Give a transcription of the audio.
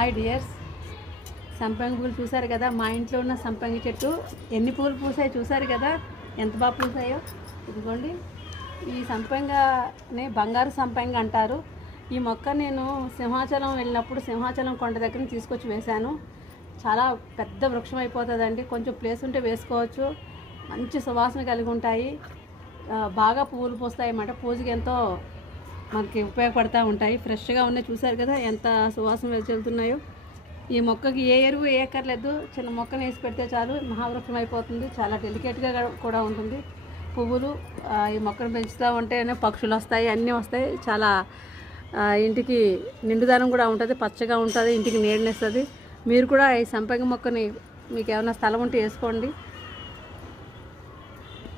Hi dears, సంపంగి పూలు చూసారు కదా. మా ఇంట్లో ఉన్న సంపంగి చెట్టు ఎన్ని పూలు పూసాయి చూసారు కదా, ఎంత బాగా పూసాయో. ఇదిగోండి, ఈ సంపంగిని బంగారు సంపంగి అంటారు. ఈ మొక్క నేను సింహాచలం వెళ్ళినప్పుడు సింహాచలం కొండ దగ్గర తీసుకొచ్చి వేశాను. చాలా పెద్ద వృక్షం అయిపోతుందండి. కొంచెం ప్లేస్ ఉంటే వేసుకోవచ్చు. మంచి సువాసన కలిగి ఉంటాయి, బాగా పువ్వులు పూస్తాయి అన్నమాట. పూజకి ఎంతో మనకి ఉపయోగపడుతూ ఉంటాయి. ఫ్రెష్గా ఉన్నాయి చూసారు కదా, ఎంత సువాసన వెళ్తున్నాయో. ఈ మొక్కకి ఏ ఎరువు ఏకర్లేదు, చిన్న మొక్కను వేసి పెడితే చాలు మహావృక్షం అయిపోతుంది. చాలా డెలికేట్గా కూడా ఉంటుంది. పువ్వులు ఈ మొక్కను పెంచుతూ ఉంటేనే పక్షులు వస్తాయి, అన్నీ వస్తాయి. చాలా ఇంటికి నిండుదనం కూడా ఉంటుంది, పచ్చగా ఉంటుంది, ఇంటికి నీడనిస్తుంది. మీరు కూడా ఈ సంపంగి మొక్కని మీకు ఏమైనా స్థలం ఉంటే వేసుకోండి.